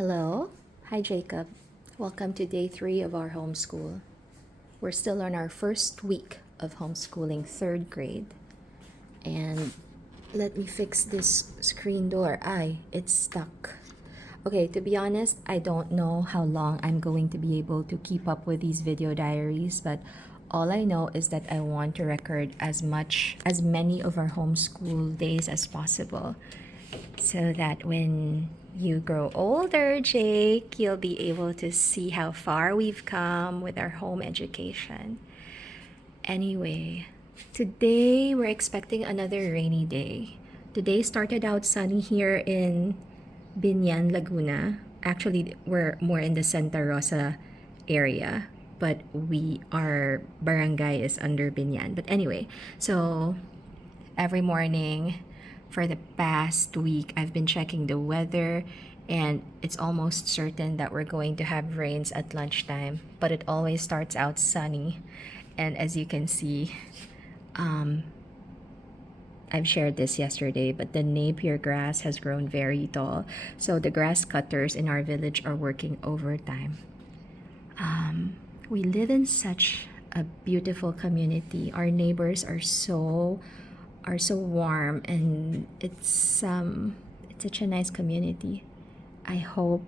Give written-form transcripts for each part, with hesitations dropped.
Hello. Hi, Jacob. Welcome to day 3 of our homeschool. We're still on our first week of homeschooling, third grade. And let me fix this screen door. It's stuck. Okay, to be honest, I don't know how long I'm going to be able to keep up with these video diaries, but all I know is that I want to record as many of our homeschool days as possible, so that when you grow older, Jake, you'll be able to see how far we've come with our home education. Anyway, today we're expecting another rainy day. Today started out sunny here in Binyan, Laguna. Actually, we're more in the Santa Rosa area, but our barangay is under Binyan. But anyway, so every morning for the past week, I've been checking the weather, and it's almost certain that we're going to have rains at lunchtime, but it always starts out sunny. And as you can see, I've shared this yesterday, but the Napier grass has grown very tall. So the grass cutters in our village are working overtime. We live in such a beautiful community. Our neighbors are so warm, and it's such a nice community. I hope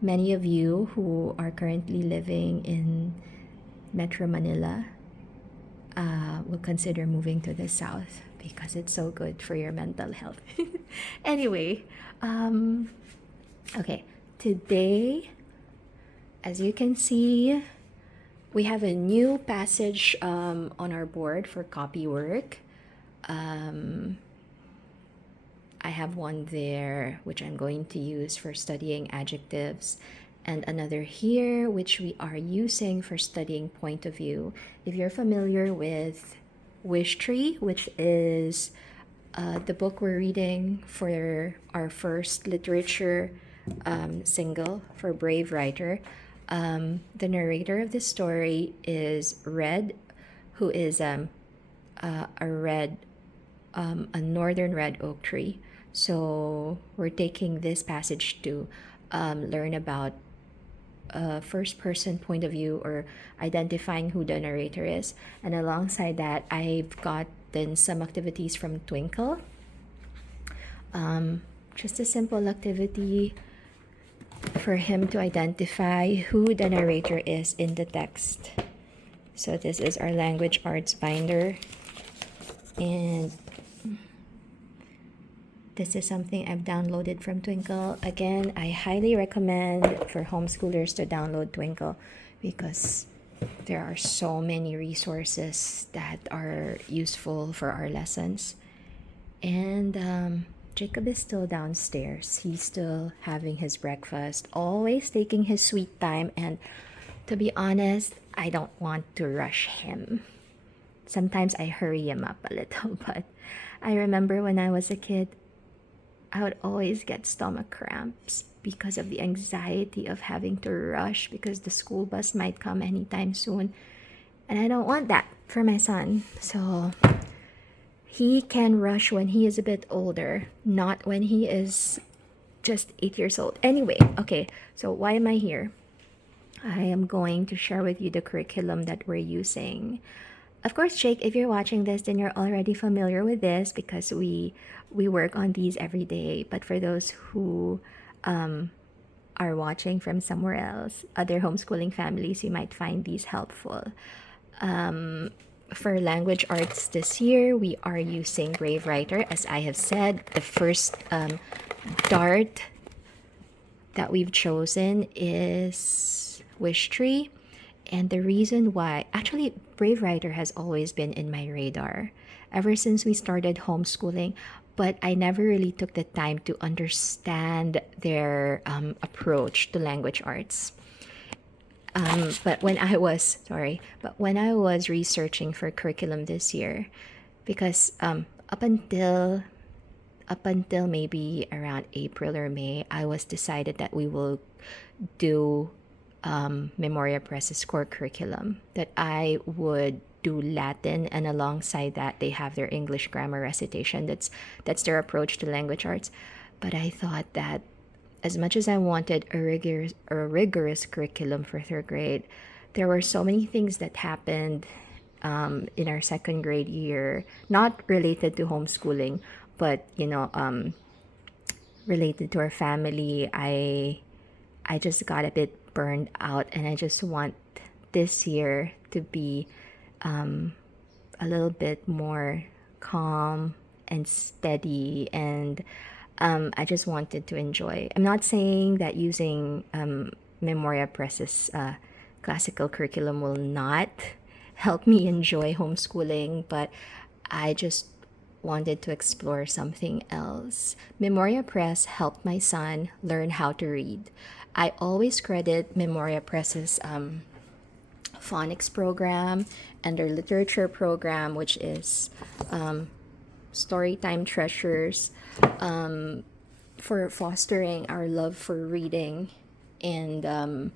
many of you who are currently living in Metro Manila will consider moving to the south, because it's so good for your mental health. Anyway, okay, today, as you can see, we have a new passage on our board for copy work. I have one there which I'm going to use for studying adjectives, and another here which we are using for studying point of view. If you're familiar with Wish Tree, which is the book we're reading for our first literature single for Brave Writer, the narrator of this story is Red, who is a northern red oak tree. So we're taking this passage to learn about a first-person point of view, or identifying who the narrator is. And alongside that, I've gotten some activities from Twinkle. Just a simple activity for him to identify who the narrator is in the text. So this is our language arts binder, and this is something I've downloaded from Twinkle. Again, I highly recommend for homeschoolers to download Twinkle, because there are so many resources that are useful for our lessons. And Jacob is still downstairs. He's still having his breakfast, always taking his sweet time. And to be honest, I don't want to rush him. Sometimes I hurry him up a little, but I remember when I was a kid, I would always get stomach cramps because of the anxiety of having to rush because the school bus might come anytime soon. And I don't want that for my son. So he can rush when he is a bit older, not when he is just 8 years old. Anyway, okay, so why am I here? I am going to share with you the curriculum that we're using. Of course, Jake, if you're watching this, then you're already familiar with this, because we work on these every day. But for those who are watching from somewhere else, other homeschooling families, you might find these helpful. For language arts this year, we are using Brave Writer. As I have said, the first dart that we've chosen is Wish Tree. And the reason why, actually, Brave Writer has always been in my radar ever since we started homeschooling, but I never really took the time to understand their approach to language arts. But when I was researching for curriculum this year, because up until maybe around April or May, I was decided that we will do Memoria Press's core curriculum, that I would do Latin, and alongside that they have their English grammar recitation. That's their approach to language arts. But I thought that as much as I wanted a rigorous curriculum for third grade, there were so many things that happened in our second grade year, not related to homeschooling, but related to our family. I just got a bit burned out, and I just want this year to be a little bit more calm and steady, and I just wanted to enjoy. I'm not saying that using Memoria Press's classical curriculum will not help me enjoy homeschooling, but I just wanted to explore something else. Memoria Press helped my son learn how to read. I always credit Memoria Press's phonics program and their literature program, which is Storytime Treasures, for fostering our love for reading and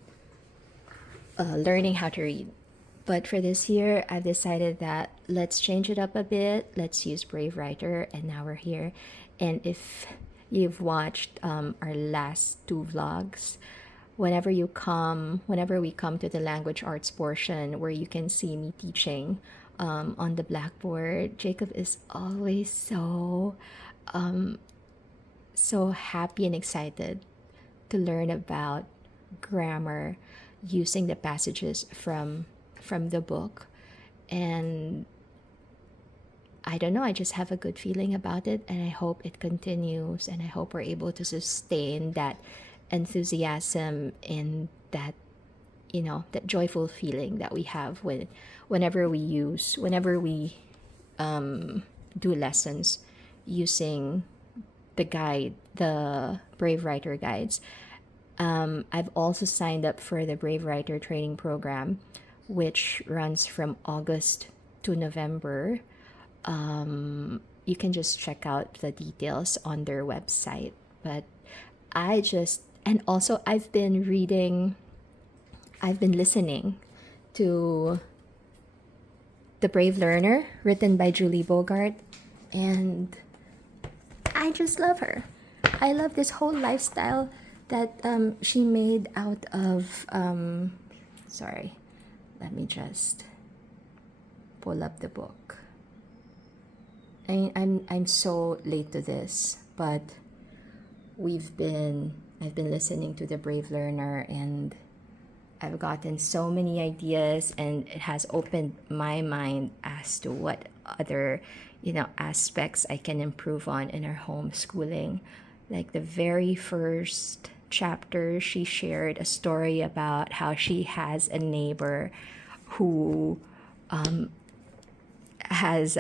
learning how to read. But for this year, I've decided that let's change it up a bit. Let's use Brave Writer, and now we're here. And if you've watched our last two vlogs, whenever we come to the language arts portion where you can see me teaching on the blackboard, Jacob is always so happy and excited to learn about grammar using the passages from the book. And I don't know, I just have a good feeling about it, and I hope it continues, and I hope we're able to sustain that enthusiasm and that joyful feeling that we have whenever we do lessons using the Brave Writer guides. I've also signed up for the Brave Writer training program, which runs from August to November. You can just check out the details on their website. But and also I've been listening to The Brave Learner, written by Julie Bogart, and I just love her. I love this whole lifestyle that she made out of sorry, let me just pull up the book. I'm so late to this, but I've been listening to The Brave Learner, and I've gotten so many ideas, and it has opened my mind as to what other aspects I can improve on in our homeschooling. Like the very first chapter, she shared a story about how she has a neighbor who has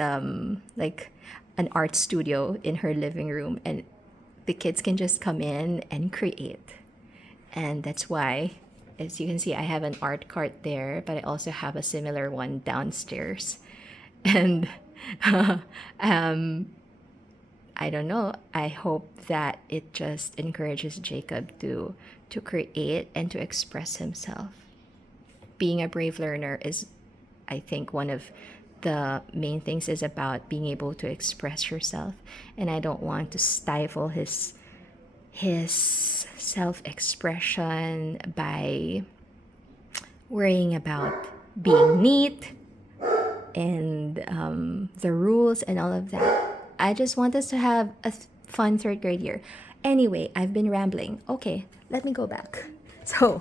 like an art studio in her living room, and the kids can just come in and create. And that's why, as you can see, I have an art cart there, but I also have a similar one downstairs. And I don't know. I hope that it just encourages Jacob to create and to express himself. Being a brave learner is, I think, one of the main things is about being able to express yourself, and I don't want to stifle his self-expression by worrying about being neat and the rules and all of that. I just want us to have a fun third grade year. Anyway, I've been rambling. Okay, let me go back. So,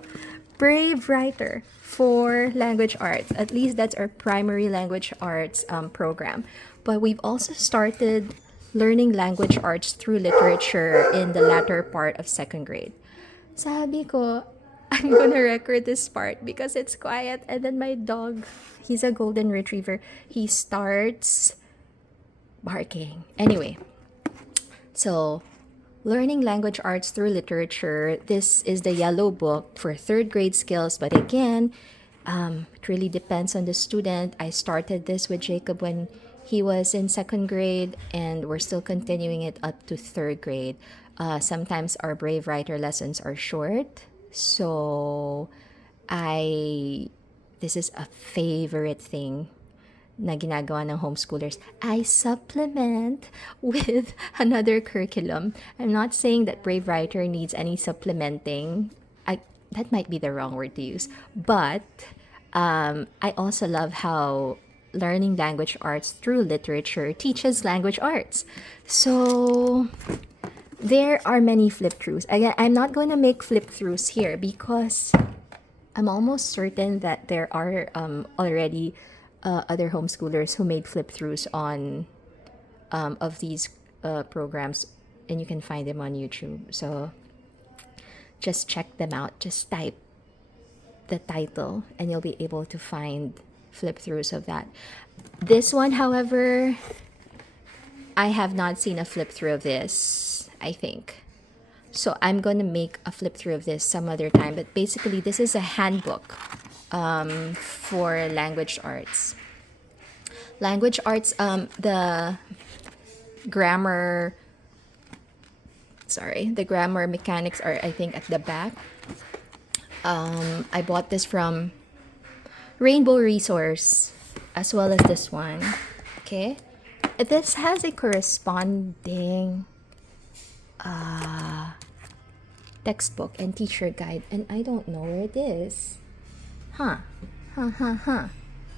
Brave Writer for language arts. At least that's our primary language arts program. But we've also started learning language arts through literature in the latter part of second grade. Sabi ko, I'm gonna record this part because it's quiet, and then my dog, he's a golden retriever, he starts barking. Anyway, so learning language arts through literature. This is the yellow book for third grade skills, but again, it really depends on the student. I started this with Jacob when he was in second grade, and we're still continuing it up to third grade. Sometimes our Brave Writer lessons are short, so this is a favorite thing na ginagawa ng homeschoolers, I supplement with another curriculum. I'm not saying that Brave Writer needs any supplementing. That might be the wrong word to use. But I also love how learning language arts through literature teaches language arts. So there are many flip throughs. Again, I'm not going to make flip throughs here because I'm almost certain that there are already other homeschoolers who made flip throughs on of these programs, and you can find them on YouTube. So just check them out. Just type the title, and you'll be able to find flip throughs of that. This one, however, I have not seen a flip through of this, I think. So I'm going to make a flip through of this some other time. But basically, this is a handbook for language arts. Language arts, the grammar, the grammar mechanics are, I think, at the back. I bought this from Rainbow Resource, as well as this one. Okay. This has a corresponding textbook and teacher guide, and I don't know where it is.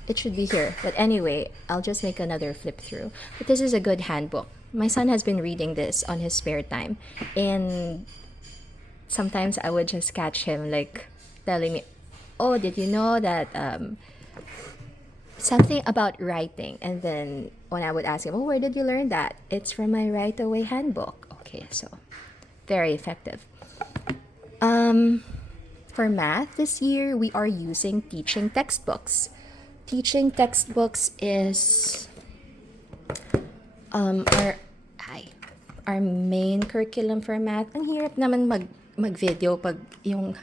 It should be here. But anyway, I'll just make another flip through. But this is a good handbook. My son has been reading this on his spare time, and sometimes I would just catch him like telling me, "Oh, did you know that something about writing?" And then when I would ask him, "Oh, where did you learn that?" "It's from my Right Away handbook." Okay, so very effective. For math this year, we are using teaching textbooks. Teaching textbooks is our main curriculum for math. Ang hirap naman mag-video pag yung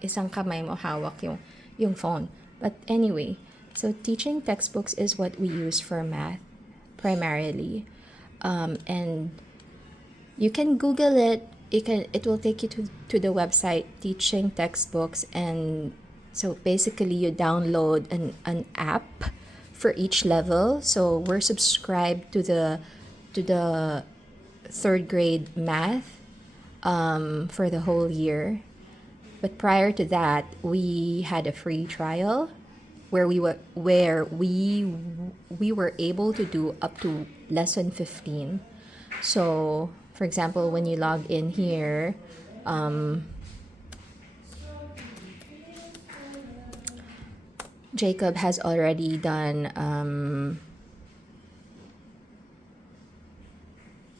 isang kamay mo hawak yung phone. But anyway, so teaching textbooks is what we use for math primarily. And you can Google it. It will take you to the website teaching textbooks, and so basically you download an app for each level. So we're subscribed to the third grade math for the whole year. But prior to that, we had a free trial where we were able to do up to lesson 15. So for example, when you log in here, Jacob has already done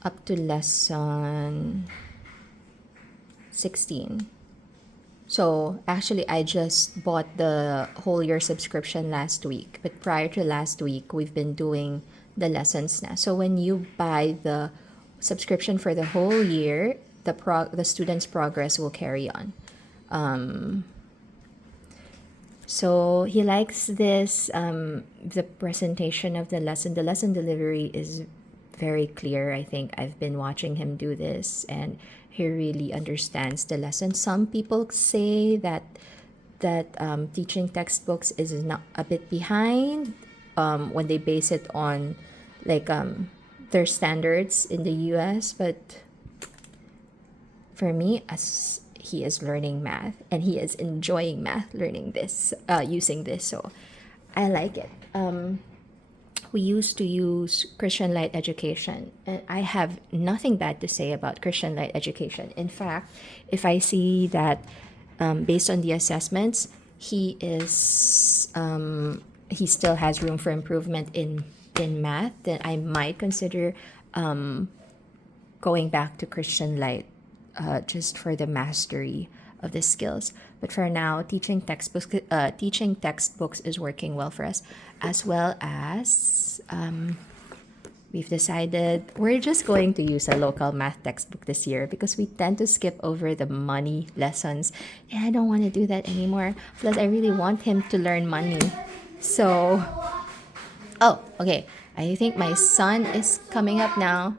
up to lesson 16. So actually, I just bought the whole year subscription last week. But prior to last week, we've been doing the lessons now. So when you buy the subscription for the whole year, the student's progress will carry on. So he likes this, the presentation of the lesson. The lesson delivery is very clear. I think I've been watching him do this, and he really understands the lesson. Some people say that teaching textbooks is not a bit behind when they base it on like their standards in the US, but for me, as he is learning math and he is enjoying math learning this using this, so I like it. We used to use Christian Light Education, and I have nothing bad to say about Christian Light Education. In fact, if I see that based on the assessments, he still has room for improvement in math, then I might consider going back to Christian Light just for the mastery of the skills. But for now, teaching textbooks is working well for us, as well as we've decided we're just going to use a local math textbook this year because we tend to skip over the money lessons, and I don't want to do that anymore. Plus, I really want him to learn money. So, oh, okay. I think my son is coming up now.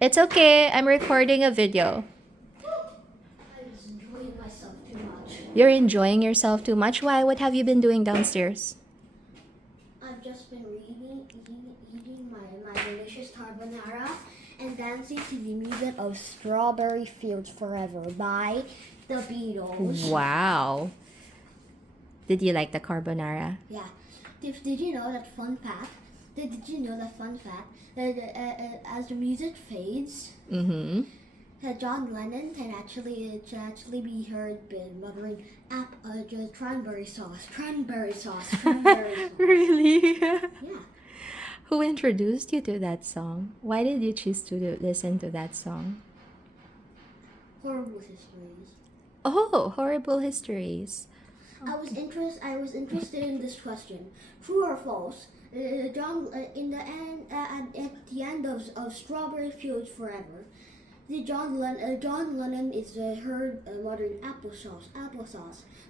It's okay. I'm recording a video. You're enjoying yourself too much? Why? What have you been doing downstairs? I've just been reading dancing to the music of Strawberry Fields Forever by the Beatles. Wow. Did you like the carbonara? Yeah. Did you know that fun fact? Did you know that fun fact? That as the music fades, Mm-hmm. John Lennon can actually be heard muttering, just cranberry sauce, cranberry sauce, cranberry sauce. Really? Yeah. Who introduced you to that song? Why did you choose to listen to that song? Horrible histories. Oh, Horrible Histories. I was interested in this question. True or false? John in the end at the end of Strawberry Fields Forever, John Lennon is heard muttering applesauce.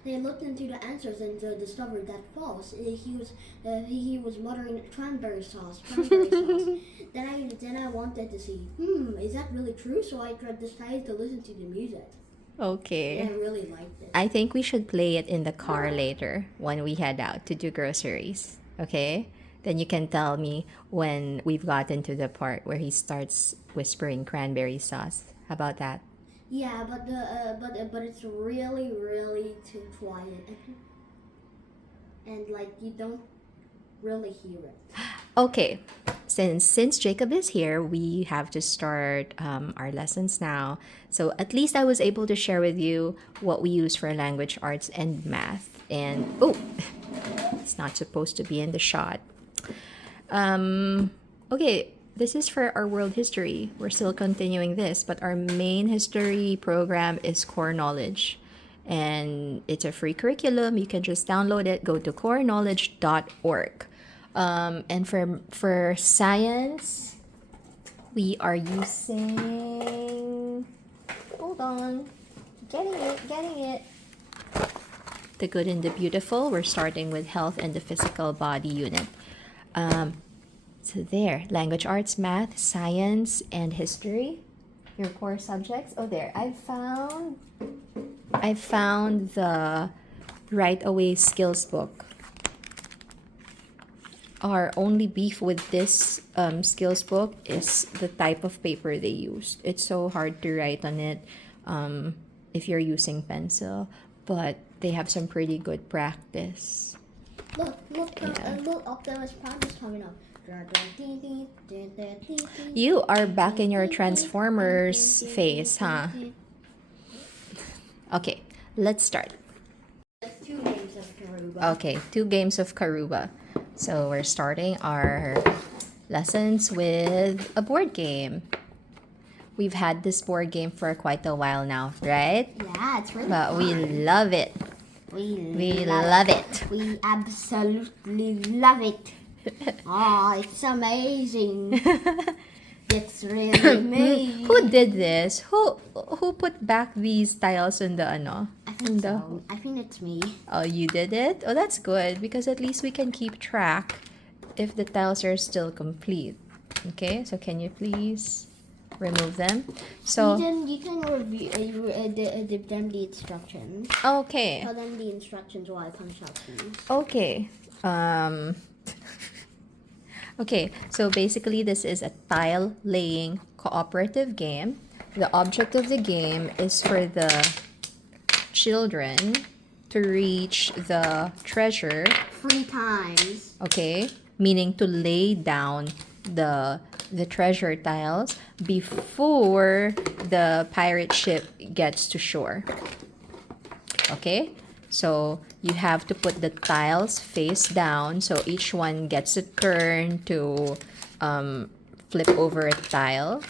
They looked into the answers and discovered that false. He was muttering cranberry sauce. Then I wanted to see, is that really true? So I decided to listen to the music. Okay. And I really liked it. I think we should play it in the car later when we head out to do groceries. Okay? Then you can tell me when we've gotten to the part where he starts whispering cranberry sauce. How about that? Yeah, but it's really too quiet, and like you don't really hear it. Okay. Since Jacob is here, we have to start our lessons now. So at least I was able to share with you what we use for language arts and math. And oh, it's not supposed to be in the shot. Okay, this is for our world history. We're still continuing this, but our main history program is Core Knowledge. And it's a free curriculum. You can just download it. Go to coreknowledge.org. And for science, we are using, hold on, getting it. The Good and the Beautiful. We're starting with health and the physical body unit. So there, language arts, math, science, and history, your core subjects. Oh, there, I found the Right Away Skills book. Our only beef with this skills book is the type of paper they used. It's so hard to write on it if you're using pencil, but they have some pretty good practice. Look, Optimus Prime is coming up. You are back in your Transformers phase, huh? Okay, let's start. 2 games of Karuba. Okay, 2 games of Karuba. So we're starting our lessons with a board game. We've had this board game for quite a while now, right? Yeah, it's really But fun. we love it. We love it. We absolutely love it. Oh, it's amazing. It's really amazing. Who did this? Who put back these tiles in the ano? I think so. I think it's me. Oh, you did it? Oh, that's good because at least we can keep track if the tiles are still complete. Okay, so can you please remove them? So You can review give them the instructions. okay. Tell them the instructions while I punch out these. Okay. Okay, so basically this is a tile laying cooperative game. The object of the game is for the children to reach the treasure, 3 times. okay? Meaning to lay down the treasure tiles before the pirate ship gets to shore. Okay? So you have to put the tiles face down so each one gets a turn to flip over a tile.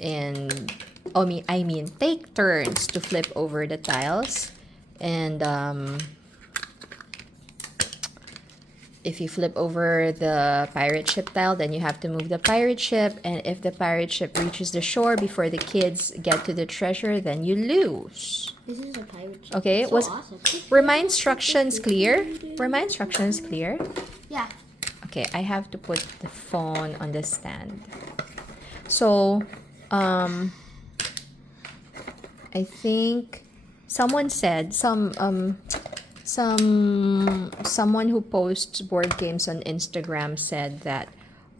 And I mean take turns to flip over the tiles. And if you flip over the pirate ship tile, then you have to move the pirate ship. And if the pirate ship reaches the shore before the kids get to the treasure, then you lose. This is a pirate ship. Okay, So awesome. were my instructions clear? Were my instructions clear? Yeah. Okay, I have to put the phone on the stand. So, I think someone said someone who posts board games on Instagram said that,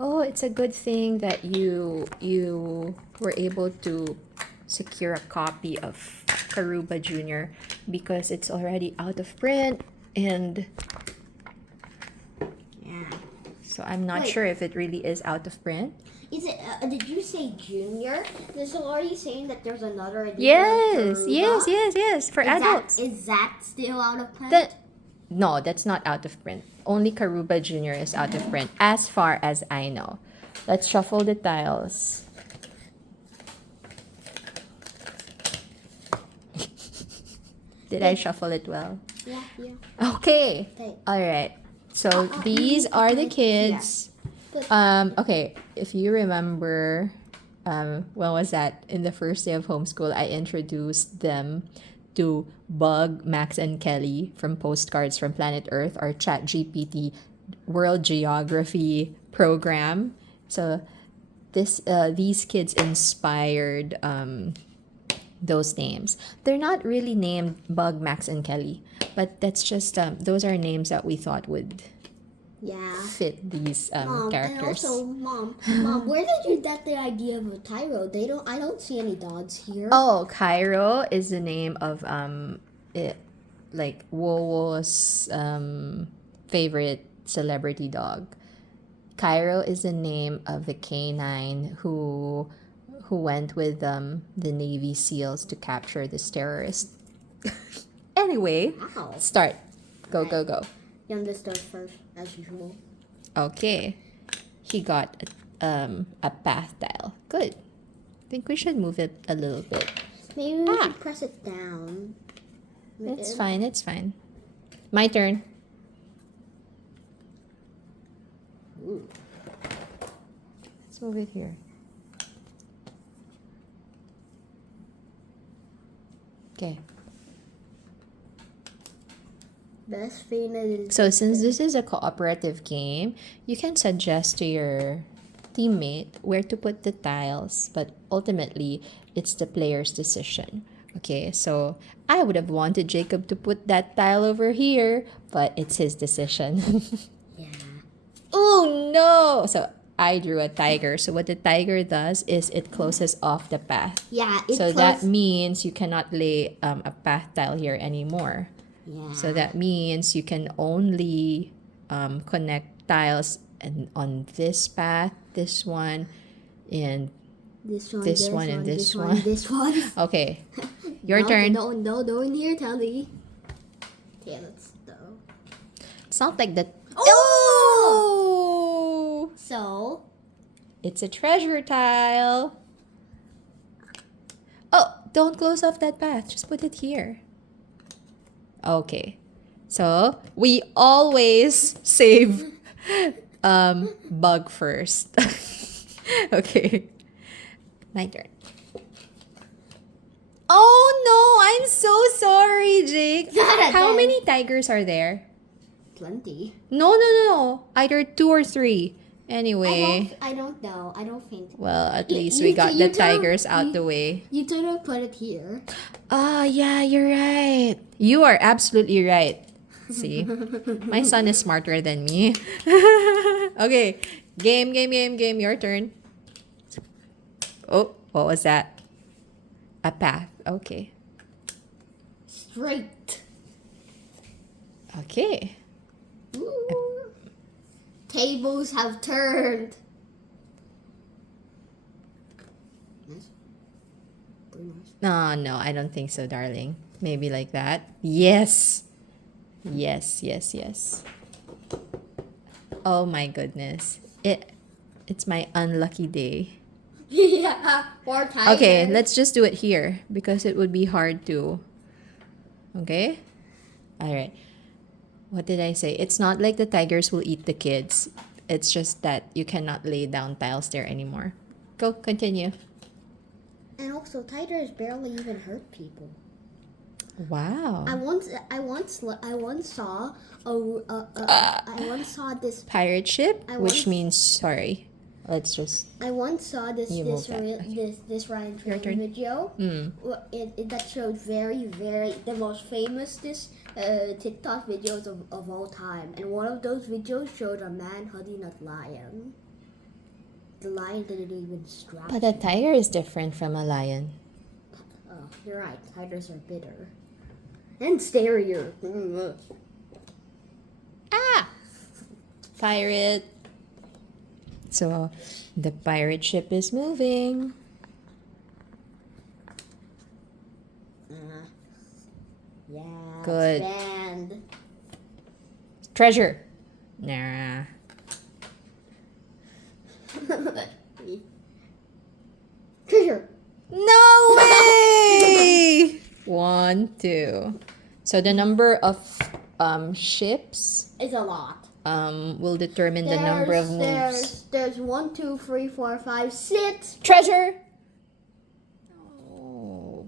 Oh, it's a good thing that you were able to secure a copy of Karuba Jr. because it's already out of print, and Yeah. so I'm not Wait. sure if it really is out of print. Is it? Did you say junior? So are you saying that there's another edition? Yes, of yes, Karuba? yes, yes, for adults. Is that still out of print? That no, that's not out of print. Only Karuba Jr. is out of print, as far as I know. Let's shuffle the tiles. Did I shuffle it well? Yeah. Okay. Okay. All right. So these are the okay, kids. Okay, if you remember, when was that? In the first day of homeschool, I introduced them to Bug, Max, and Kelly from Postcards from Planet Earth, or ChatGPT World Geography program. So these kids inspired those names. They're not really named Bug, Max, and Kelly, but that's just those are names that we thought would Yeah. fit these And characters. also, mom, where did you get the idea of a Tyro? I don't see any dogs here. Oh, Cairo is the name of like Wowo's favorite celebrity dog. Cairo is the name of the canine who went with the Navy SEALs to capture this terrorist. Anyway, Wow. start. Go, go, go. Youngest goes first, as usual. Okay. He got a path tile. Good. I think we should move it a little bit. Maybe we should press it down. It's fine, it's fine. My turn. Ooh. Let's move it here. Okay. Best thing is So since this is a cooperative game, you can suggest to your teammate where to put the tiles, but ultimately it's the player's decision. Okay, so I would have wanted Jacob to put that tile over here, but it's his decision. yeah. Oh no! So I drew a tiger. So what the tiger does is it closes off the path. Yeah. So that means you cannot lay a path tile here anymore. Yeah. So that means you can only connect tiles and on this path, this one, and this one, this one, and this one. this one. okay. Your turn. No, in here, Telly. Okay, let's go. It's not like that. Oh! Oh! So, It's a treasure tile. Oh, don't close off that path. Just put it here. Okay. So, we always save Bug first. okay. My turn. Oh no, I'm so sorry, Jake. How many tigers are there? plenty. No. Either 2 or 3. Anyway. I don't know. I don't think. Well, at least you we got t- the you tell- tigers out you- the way. You could have put it here. Oh, yeah, you're right. You are absolutely right. See? My son is smarter than me. okay. Game. Your turn. Oh, what was that? A path. Okay. Straight. Okay. Ooh. Tables have turned. Nice. Very nice. No, I don't think so, darling. Maybe like that. Yes. Yes. Oh my goodness. It's my unlucky day. yeah. Or tiger. Okay, let's just do it here because it would be hard to. Okay? All right. What did I say? It's not like the tigers will eat the kids. It's just that you cannot lay down tiles there anymore. Go, continue. And also, tigers barely even hurt people. Wow. I once saw this. Pirate ship, I which once- means sorry. Let's just. I once saw this You this move that, re- okay. this Ryan Your Train turn. video. That showed very the most famous TikTok videos of all time, and one of those videos showed a man hunting a lion. the lion didn't even strap. But a tiger is different from a lion. Oh, you're right. Tigers are bitter. And scarier. Ah! Pirate. So, the pirate ship is moving. Yeah. Good. Band. Treasure. Nah. Treasure. No way! 1, 2. So the number of ships It's a lot. will determine the number of moves. There's 1, 2, 3, 4, 5, 6. Treasure. Oh.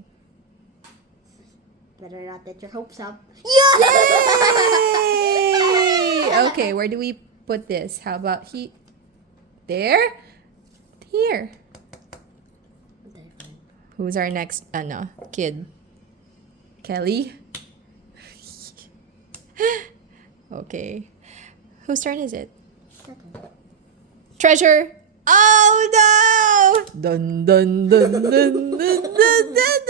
Better not get your hopes up. Yay! Okay, where do we put this? How about there? Here. Who's our next kid? Kelly? Okay. Whose turn is it? Treasure! Oh no! Dun dun dun dun dun dun dun dun dun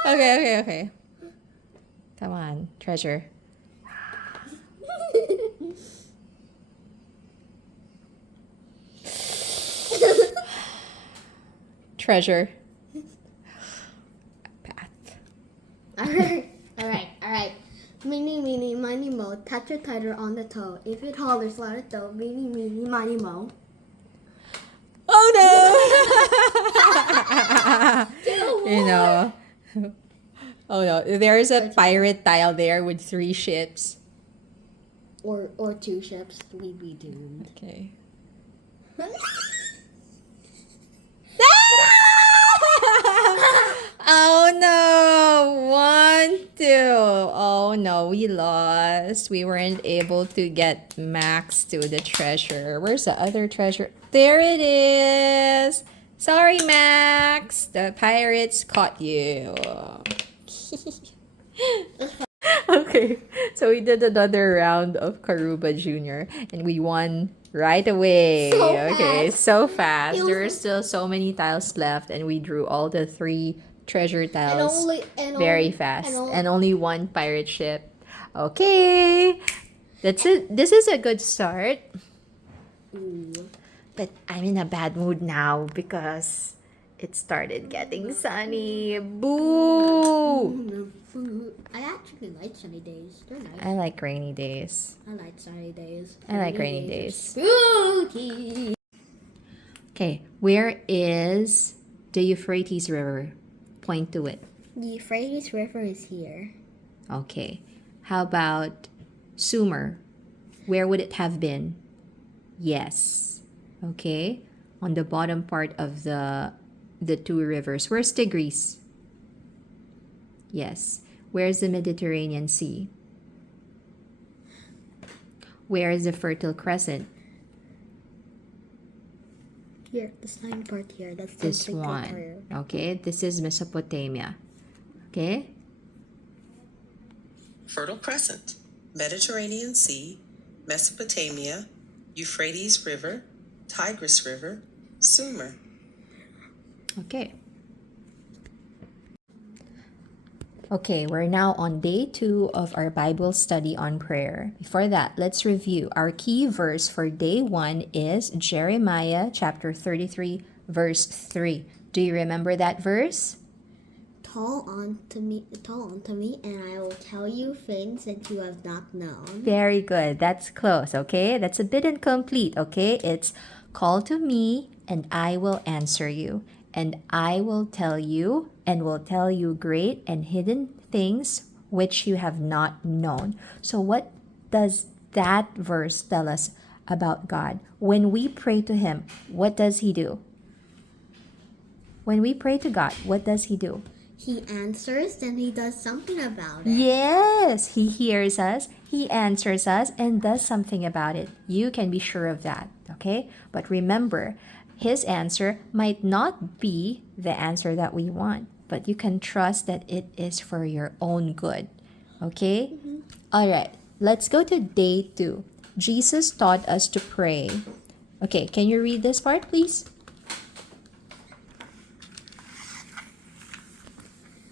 dun. Okay. Come on, treasure. Treasure. Path. Alright. Meeny, meeny, miny, mo. Touch a tighter on the toe. If it hollers, let it go. Meeny, meeny, miny, mo. Oh no! You know. Oh no, there's a pirate tile there with 3 ships. Or 2 ships. We'd be doomed. Okay. Oh no! 1, 2. Oh no, we lost. We weren't able to get Max to the treasure. Where's the other treasure? There it is! Sorry, Max. The pirates caught you. Okay, so we did another round of Karuba Jr. and we won right away. So Okay, fast. so fast. It was- There are still so many tiles left and we drew all the 3 treasure tiles very fast. And only 1 pirate ship. Okay. That's it. This is a good start. But I'm in a bad mood now because it started getting sunny. Boo! I actually like sunny days. They're nice. I like rainy days. I like sunny days. I like rainy days. Spooky. Okay, where is the Euphrates River? Point to it. The Euphrates River is here. Okay. How about Sumer? Where would it have been? Yes. Okay. On the bottom part of the 2 rivers. Where's Tigris? Yes. Where's the Mediterranean Sea? Where is the Fertile Crescent? Here, the sign part here. That's the This big one. picture. Okay. This is Mesopotamia. Okay. Fertile Crescent, Mediterranean Sea, Mesopotamia, Euphrates River, Tigris River, Sumer. Okay. Okay, we're now on day 2 of our Bible study on prayer. Before that, let's review. Our key verse for day 1 is Jeremiah chapter 33, verse 3. Do you remember that verse? Call unto me, and I will tell you things that you have not known. Very good. That's close, okay? That's a bit incomplete, okay? It's call to me and I will answer you. And I will tell you and will tell you great and hidden things which you have not known. So what does that verse tell us about God? When we pray to Him, what does He do? When we pray to God, what does He do? He answers, and he does something about it. Yes, He hears us, He answers us, and does something about it. You can be sure of that, okay? But remember, His answer might not be the answer that we want, but you can trust that it is for your own good, okay? All right, let's go to day 2. Jesus taught us to pray. Okay, can you read this part, please?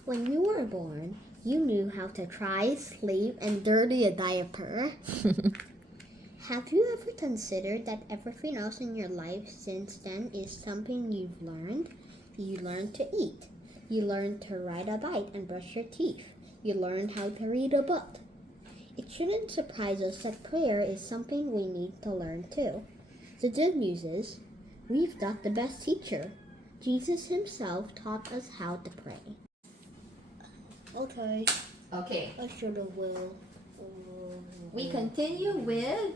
When you were born, you knew how to cry, sleep, and dirty a diaper. Have you ever considered that everything else in your life since then is something you've learned? You learned to eat. You learned to ride a bike and brush your teeth. You learned how to read a book. It shouldn't surprise us that prayer is something we need to learn too. The good news is, we've got the best teacher. Jesus himself taught us how to pray. Okay, Okay, I should have will. we continue with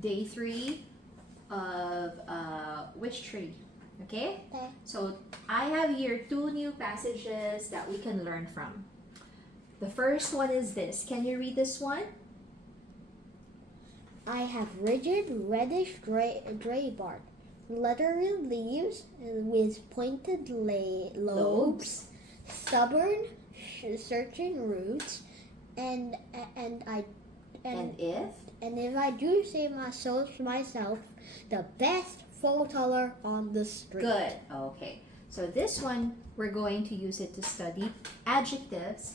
day 3 of which tree? Okay? Okay. So I have here 2 new passages that we can learn from. The first one is this. Can you read this one? I have rigid, reddish gray bark, leathery leaves with pointed lobes, stubborn, searching roots, and if I do say myself, the best photoler on the street. Good. Okay. So this one, we're going to use it to study adjectives.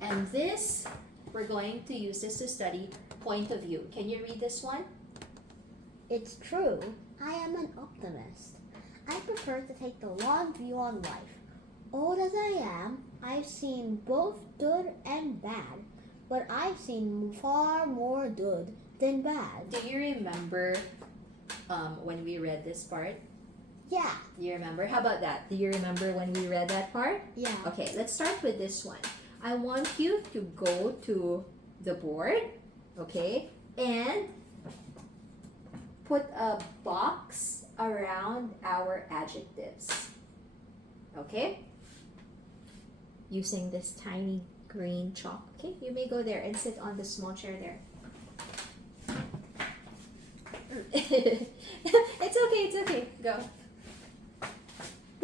And this, we're going to use this to study point of view. Can you read this one? It's true. I am an optimist. I prefer to take the long view on life. Old as I am, I've seen both good and bad, but I've seen far more good than bad. Do you remember when we read this part? Yeah. Do you remember? How about that? Do you remember when we read that part? Yeah. Okay, let's start with this one. I want you to go to the board, okay, and put a box around our adjectives, okay? Using this tiny green chalk, okay? You may go there and sit on the small chair there. It's okay, go.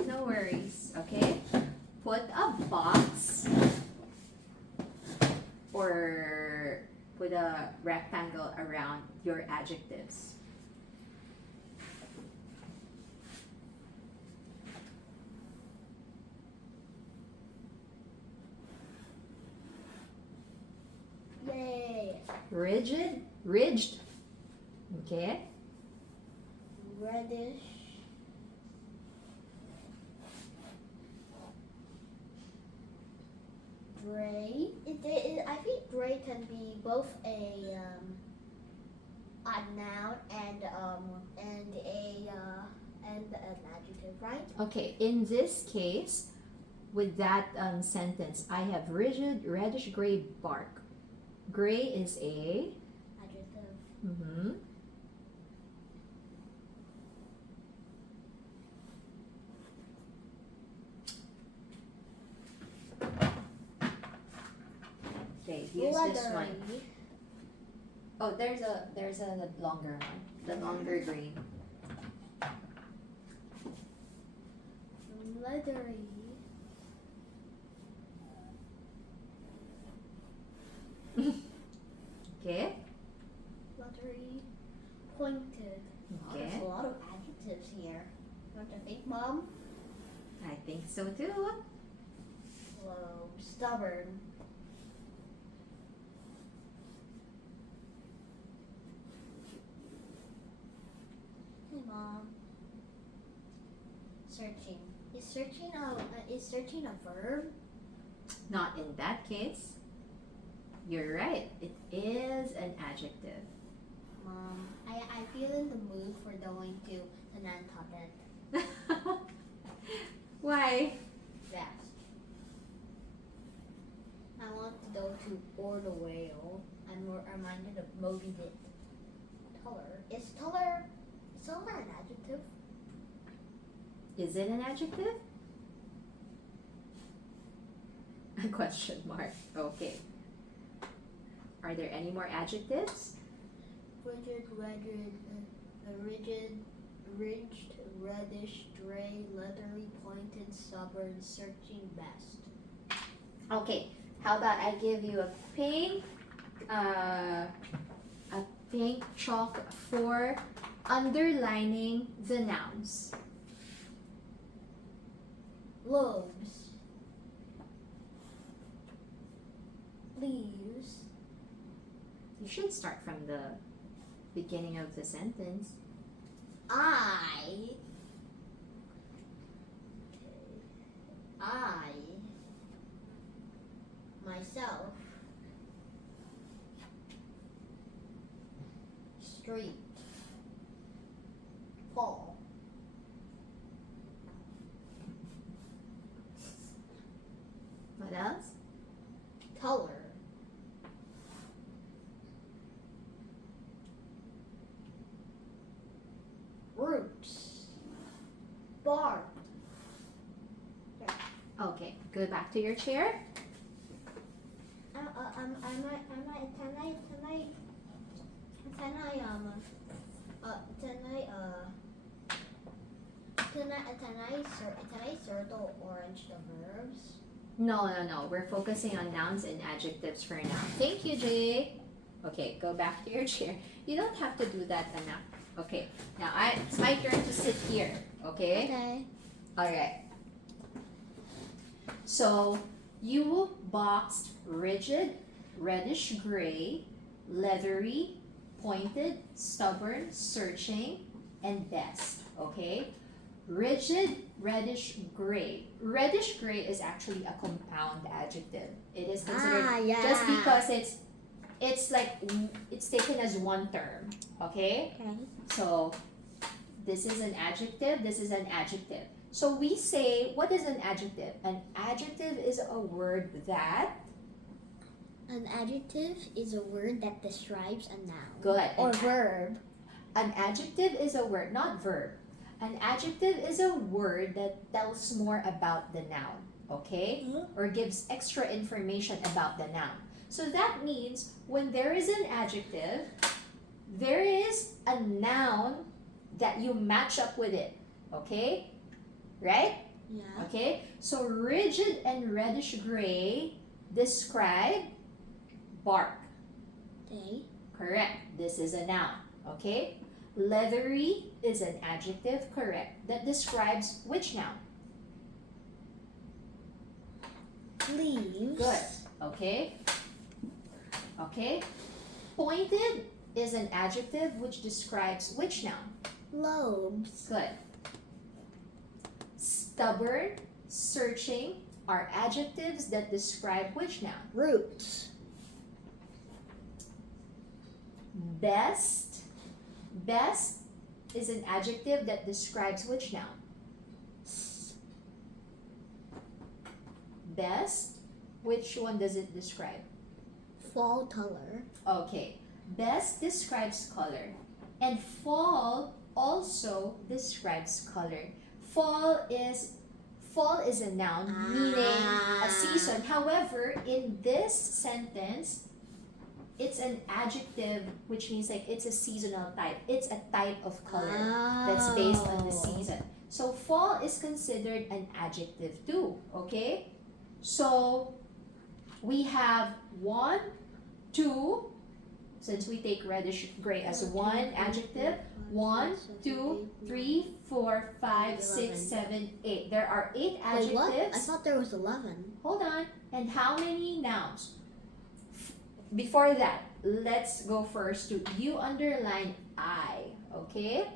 No worries, okay? Put a box or put a rectangle around your adjectives. Yay. Rigid, ridged, okay? Reddish. Gray. I think gray can be both a noun and an adjective, right? Okay, in this case, with that sentence, I have rigid, reddish gray bark. Gray is a Adjective. Okay, use this one. Leathery. Oh, there's a longer one. The longer green. Leathery. Okay. Leathery. Pointed. Oh, Okay. there's a lot of adjectives here. Don't you think, Mom? I think so too. Slow. Stubborn. Hey, Mom. Searching. Is searching a verb? Not in that case. You're right. It is an adjective. Mom, I feel in the mood for going to the Nantucket. Why? Yes. I want to go to Or the Whale. I'm reminded of Moby Dick. Taller. Is taller an adjective? Is it an adjective? A question mark. Okay. Are there any more adjectives? Rigid, ridged, reddish, gray, leathery, pointed, stubborn, searching, best. Okay. How about I give you a pink a pink chalk for underlining the nouns. Lobes. Leaves. You should start from the beginning of the sentence. I myself street fall What else? color roots bark Okay, go back to your chair. Can I circle orange the verbs? No. We're focusing on nouns and adjectives for now. Thank you, Jay. Okay, go back to your chair. You don't have to do that, Anna. Okay, now it's my turn to sit here. Okay? Okay. Alright. So, you boxed rigid, reddish gray, leathery, pointed, stubborn, searching, and best. Okay? Rigid, reddish gray. Reddish gray is actually a compound adjective. It is considered just because it's taken as one term. Okay? Okay. So this is an adjective, this is an adjective. So we say, what is an adjective? An adjective is a word that, An adjective is a word that describes a noun. good. Or verb. An adjective is a word, not verb. An adjective is a word that tells more about the noun, okay? Or gives extra information about the noun. So that means when there is an adjective, there is a noun that you match up with it, okay? Right? Yeah. Okay? So rigid and reddish gray describe bark. Okay. Correct. This is a noun. Okay? Leathery is an adjective, correct, that describes which noun? Leaves. Good. Okay? Okay? Pointed is an adjective which describes which noun? Lobes. Good. Stubborn, searching are adjectives that describe which noun? Roots. Best. Best is an adjective that describes which noun? Best. Which one does it describe? Fall color. Okay. Best describes color. And fall also describes color. Fall is a noun meaning a season. However, in this sentence, it's an adjective which means like it's a seasonal type. It's a type of color that's based on the season. So fall is considered an adjective too, okay? So we have 1, 2, since we take reddish gray as one adjective, 1, 2, 3, 4, 5, 6, 7, 8. There are 8 Wait, adjectives. what? I thought there was 11. Hold on. And how many nouns? Before that, let's go first to you underline I, okay?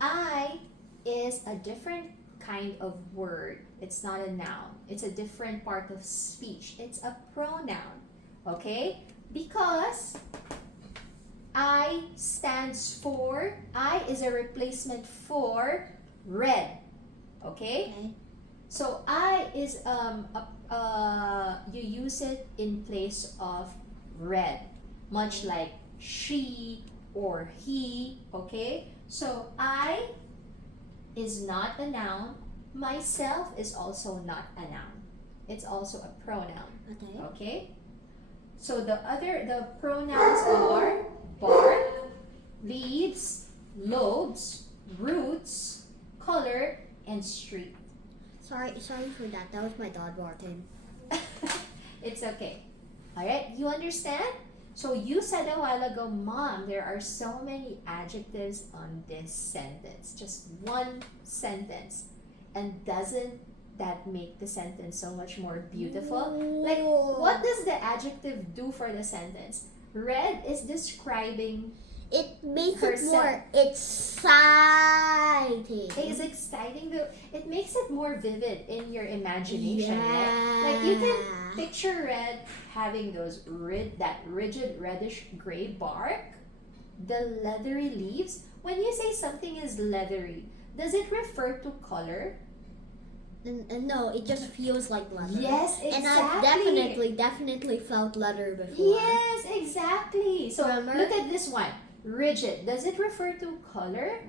I is a different kind of word. It's not a noun. It's a different part of speech. It's a pronoun, okay? Because I stands for, I is a replacement for red, okay? Okay. So I is you use it in place of red, much like she or he, okay? So I is not a noun. Myself is also not a noun. It's also a pronoun, Okay. okay? So the pronouns are bark, leaves, lobes, roots, color, and street. Sorry for that. That was my dog barking. It's okay. All right, you understand? So you said a while ago, Mom, there are so many adjectives on this sentence. Just one sentence. And doesn't that make the sentence so much more beautiful? Like, what does the adjective do for the sentence? Red is describing. It makes it Percent. more exciting. It's exciting. It makes it more vivid in your imagination, right? Yeah. Like you can picture red having that rigid reddish gray bark, the leathery leaves. When you say something is leathery, does it refer to color? And no, it just feels like leather. Yes, exactly. And I've definitely felt leather before. Yes, exactly. So Remember? look at this one. Rigid. Does it refer to color?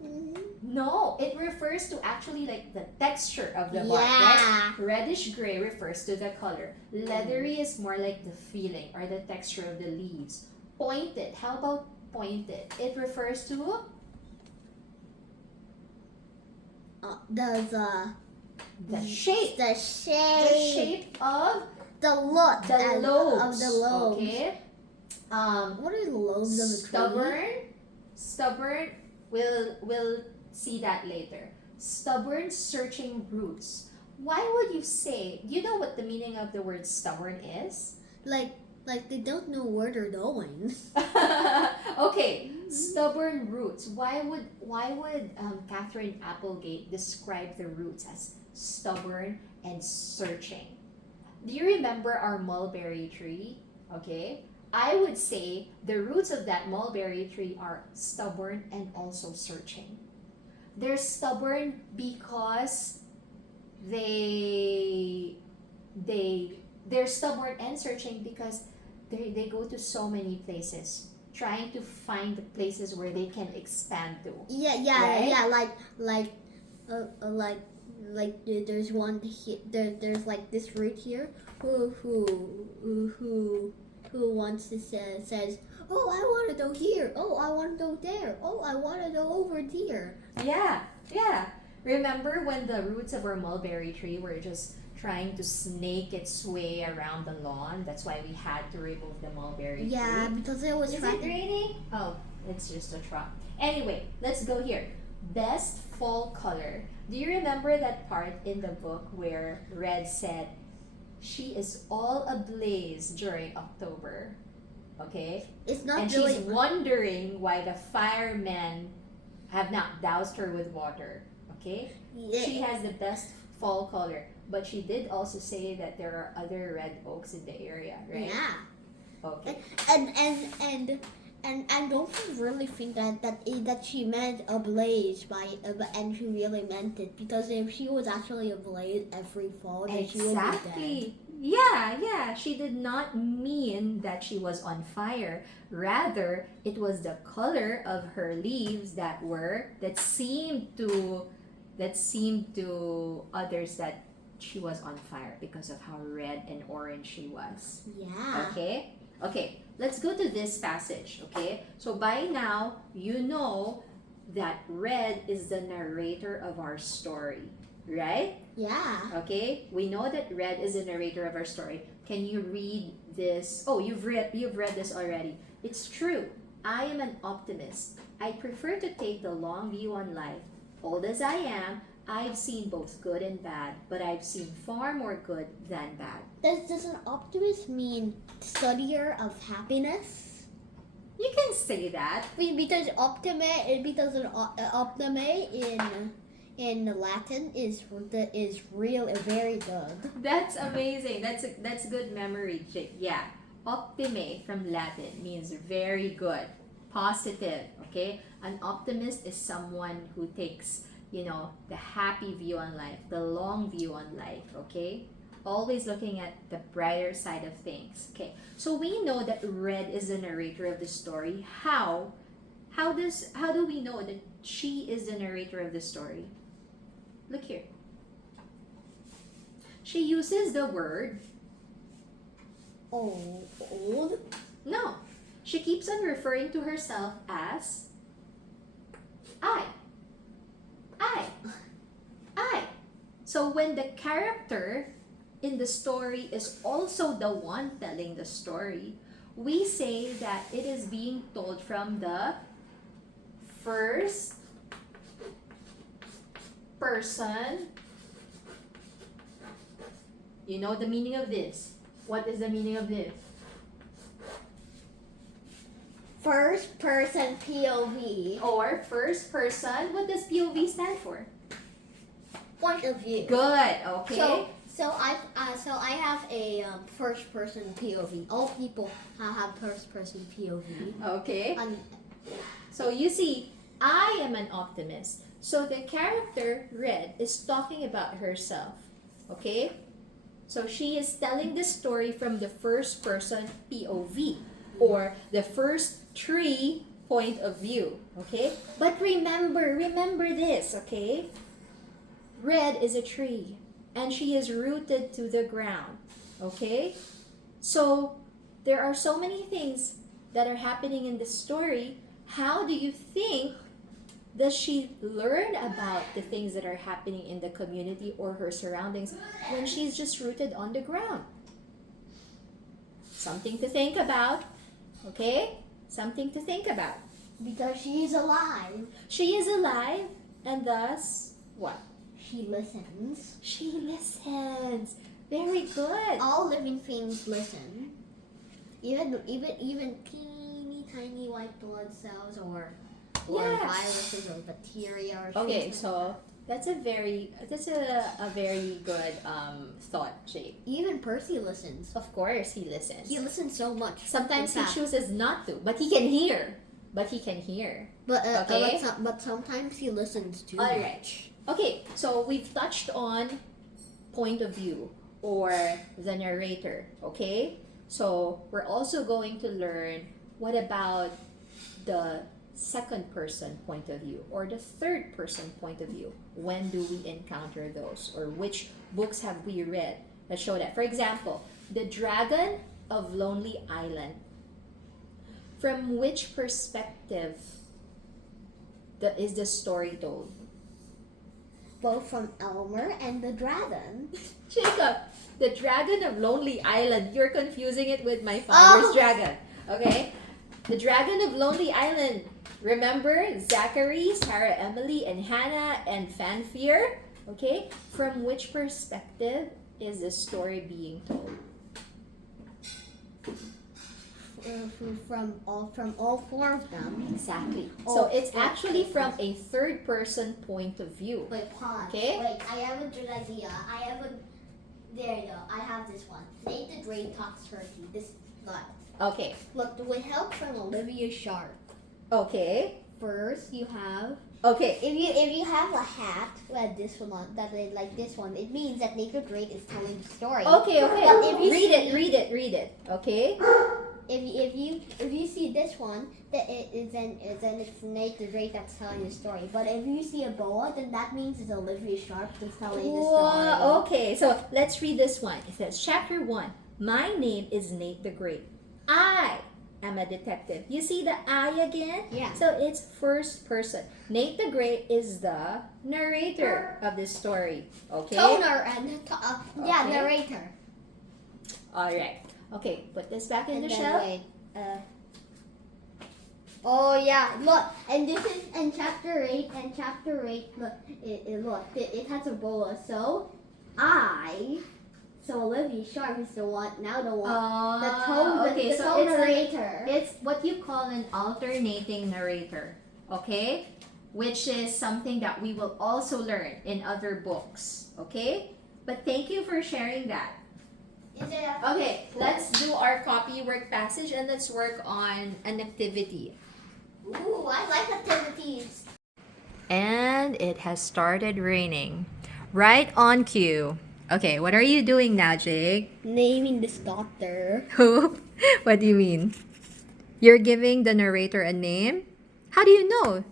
Mhm. No, it refers to actually like the texture of the bark, right? Yeah. Reddish gray refers to the color. Leathery is more like the feeling or the texture of the leaves. Pointed. How about pointed? It refers to The shape. The The shape. shape of The look. the lobes. Of the lobes. Okay. What are the lobes of a tree? Stubborn. We'll see that later. Stubborn searching roots. Why would you say? Do you know what the meaning of the word stubborn is? Like they don't know where they're going. Okay, stubborn roots. Why would Catherine Applegate describe the roots as stubborn and searching? Do you remember our mulberry tree? Okay, I would say the roots of that mulberry tree are stubborn and also searching. They're stubborn because they're stubborn and searching because they go to so many places trying to find the places where they can expand to. Yeah, Right? there's one there's like this root here who wants to says, oh, I want to go here, oh, I want to go there, oh, I want to go over there. Yeah. Remember when the roots of our mulberry tree were just trying to snake its way around the lawn? That's why we had to remove the mulberry Yeah, tree. because it was Is trying it raining? Oh, it's just a truck. Anyway, let's go here. Best fall color. Do you remember that part in the book where Red said she is all ablaze during October? Okay? It's not And really she's wondering why the firemen have not doused her with water. Okay? She has the best fall color. But she did also say that there are other red oaks in the area, right? Yeah. Okay. And don't you really think that she meant ablaze and she really meant it, because if she was actually ablaze every fall, then she would be dead. Exactly. Yeah. She did not mean that she was on fire. Rather, it was the color of her leaves that seemed to others that she was on fire because of how red and orange she was. Yeah. Okay, let's go to this passage. Okay, so by now you know that Red is the narrator of our story, right? Yeah. Okay, we know that Red is the narrator of our story. Can you read this? Oh, you've read this already. It's true. I am an optimist. I prefer to take the long view on life. Old as I am, I've seen both good and bad, but I've seen far more good than bad. Does an optimist mean studier of happiness? You can say that. Because optime in Latin is real very good. That's amazing. That's good memory, Jake. Yeah. Optime from Latin means very good, positive, okay? An optimist is someone who takes, the happy view on life, the long view on life, okay? Always looking at the brighter side of things. Okay. So we know that Red is the narrator of the story. How do we know that she is the narrator of the story? Look here. She uses the word Old? no. She keeps on referring to herself as I. So when the character in the story is also the one telling the story, we say that it is being told from the first person. You know the meaning of this. What is the meaning of this? First person POV. Or first person. What does POV stand for? Point of view. Good. Okay. So I have a first person POV. All people have first person POV. Okay. And So you see, I am an optimist. So the character Red is talking about herself. Okay? So she is telling the story from the first person POV, or the first tree point of view. Okay? But remember this, okay? Red is a tree and she is rooted to the ground. Okay? So there are so many things that are happening in the story. How do you think does she learn about the things that are happening in the community or her surroundings when she's just rooted on the ground? Something to think about. Okay? Something to think about. because she is alive, She is alive and thus what? she listens. She listens. Very good. All living things listen. Even teeny tiny white blood cells or Yes. viruses or bacteria or Okay, things so that's a very good thought, Jake. even Percy listens. Of course he listens. He listens so much. Sometimes In he fact. chooses not to, but he can hear. But he can hear. Okay. But sometimes he listens too All much. right. Okay, so we've touched on point of view or the narrator, okay? So we're also going to learn what about the second person point of view or the third person point of view. When do we encounter those? Or which books have we read that show that? For example, The Dragon of Lonely Island. From which perspective is the story told? Both from Elmer and the dragon. Jacob, the Dragon of Lonely Island. You're confusing it with my father's Oh. dragon. Okay? The Dragon of Lonely Island. Remember Zachary, Sarah Emily, and Hannah and Fanfare? Okay? From which perspective is the story being told? From all four of them. Exactly. Oh, So it's wait, actually wait, from a third person point of view. Wait, pause. Okay. Wait, I have a good idea. There you go. I have this one. Nate the Great Talks Turkey. This guy. Okay. Look, with help from Olivia Sharp. Okay. First, you have Okay. if you have a hat like this one like this one, it means that Nate the Great is telling the story. Okay, But if okay. you Read it. Okay? If you see this one, then it's Nate the Great that's telling the story. But if you see a boa, then that means it's Olivia Sharp that's telling the story. Whoa, okay, so let's read this one. It says, Chapter 1. My name is Nate the Great. I am a detective. You see the I again? Yeah. So it's first person. Nate the Great is the narrator of this story. Okay? Toner and Okay. narrator. Alright. Okay, put this back in And the then shelf. wait. Oh yeah, look, and this is in chapter 8. And chapter 8, look, it has a boa. So Olivia Sharp is the one now. The one, the so tone it's narrator. It's what you call an alternating narrator, okay? Which is something that we will also learn in other books, okay? But thank you for sharing that. Is it a- Okay, let's do our copy work passage and let's work on an activity. Ooh, I like activities. And it has started raining. Right on cue. Okay, what are you doing now, Jake? Naming this doctor. Who? What do you mean? You're giving the narrator a name? How do you know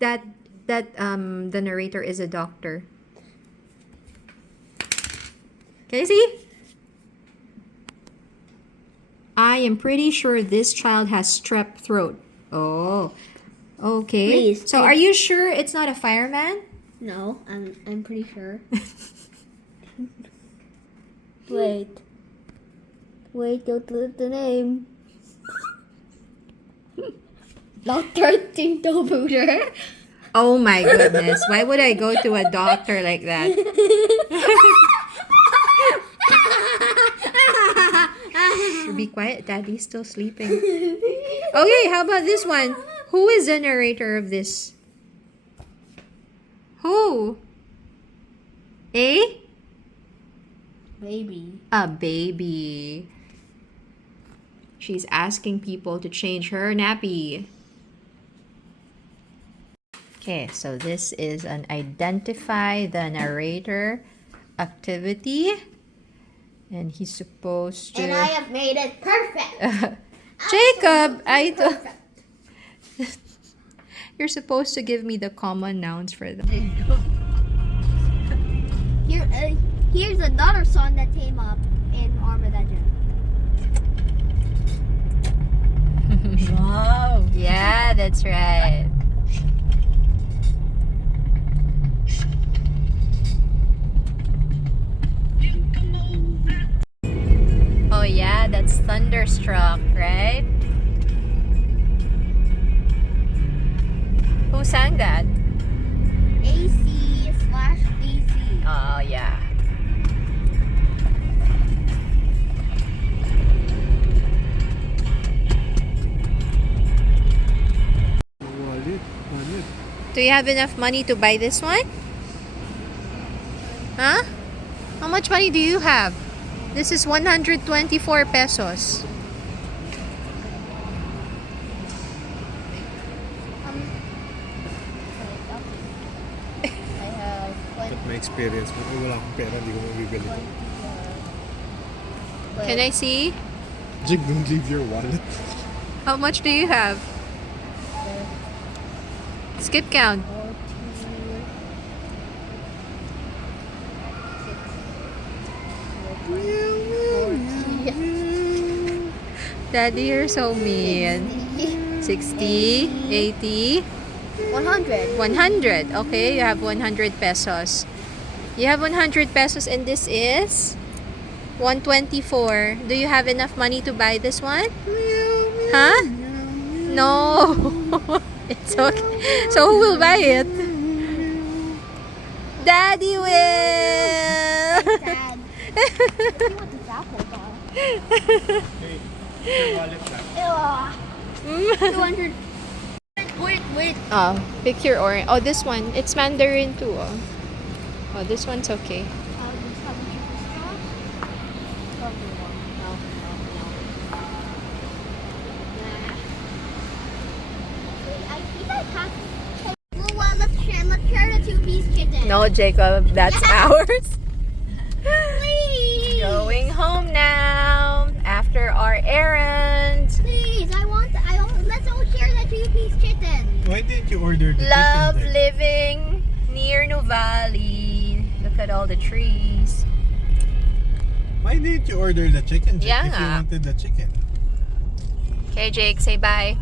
that the narrator is a doctor? Can you see? I am pretty sure this child has strep throat. Oh. Okay. Please, So are you sure it's not a fireman? No, I'm pretty sure. Wait. Wait, don't put the name. Dr. Tinto Booter. Oh my goodness. Why would I go to a doctor like that? Be quiet, Daddy's still sleeping. Okay, how about this one? Who is the narrator of this? Who? A? Baby. A baby. She's asking people to change her nappy. Okay, so this is an identify the narrator activity. And he's supposed to... And I have made it perfect. Jacob, I don't... Perfect. You're supposed to give me the common nouns for them. Here's another song that came up in Armored Legend. Wow. Yeah, that's right. Oh yeah, that's Thunderstruck, right? Who sang that? AC/AC. Oh yeah. Do you have enough money to buy this one? Huh? How much money do you have? This is 124 pesos. I have At my experience mo, wala akong pera, hindi ko mabibili. Can I see? Jig, don't leave your wallet. How much do you have? Skip count. Daddy, you're so mean. 60, 80, 100. 100. Okay, you have 100 pesos. You have 100 pesos and this is 124. Do you have enough money to buy this one? Huh? No. It's okay. So who will buy it? Daddy will. Dad. Let's see what these apples are. Hey, your wallet lang. 200. Wait. Oh, pick your orange. Oh, this one. It's mandarin too. Oh, oh this one's okay. How would you choose this one? Probably one. No. Wait, I think I have. Well, let's share the two-piece chicken. No, Jacob, that's ours. Please. Going home now after our errand. Please, let's all share the two-piece chicken. Why didn't you order the Love chicken? living near Nuvali. Look at all the trees. Why didn't you order the chicken, Jig, Yeah if you nga. wanted the chicken? Okay, Jake, say bye.